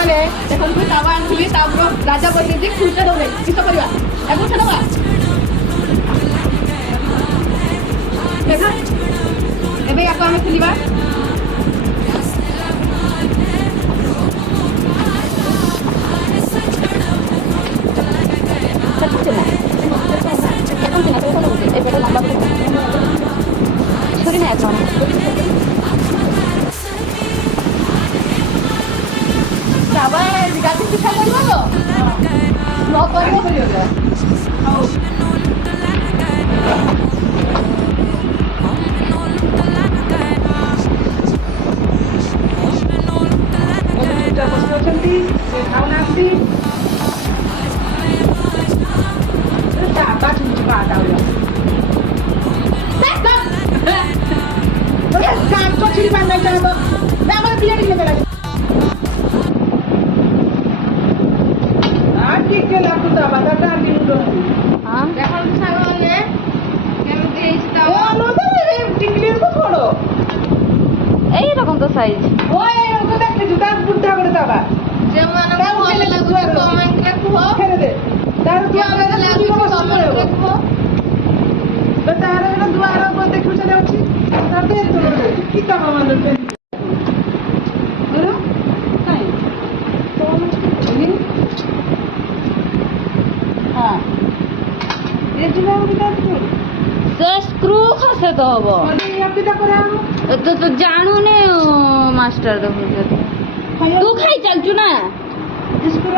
ଗଲେ ଦେଖନ୍ତୁ ତାୱା ଆଣିଥିଲି ତାପରେ ରାଜା କହିଲେ ଯେ ଖୁଲତେ ଦେବେ କିସ କରିବା ଏବେ ଉଠେ ଦେବା ଦେଖ ଏବେ ୟାକୁ ଆମେ ଖୋଲିବା ତାୱା ଗାତି ପିଠା କରିବ ତ ନ କରିବ କରିବ ହଉ ଅଛନ୍ତି ଖାଉନାହାନ୍ତି ବାଟ ଛିଡ଼ି ପାରି ନାହିଁ ଚାହିଁବ ଆମର ପ୍ଲେଟ୍ ନେବେ ଟିକେ ଲାଗୁତା ବାଦାଟା ଦେଖନ୍ତୁ ସାଙ୍ଗମାନେ କେମିତି ହେଇଛି ତାୱା ଟିକଲିକୁ ଛୋଡ଼ এইরকম তো সাইজ ওই ওকে দেখেছি তার বুদ্ধা করে তাবা যেମାନଙ୍କୁ ଭଲ ଲାଗୁଛି କମେଣ୍ଟରେ କୁହ ছেড়ে দে তার କେମିତି ଲାଗୁଛି କମେଣ୍ଟରେ କୁହ ତାର ଗୋଟେ ଦୁଆର ଦେଖିବୁ ସେଟା ଅଛି ତାର କି କାମ ମାନେ সে স্ক্রু খসে তো হব তো জানুনে মাস্টার দেখুন তু খাই চালছু না স্কুল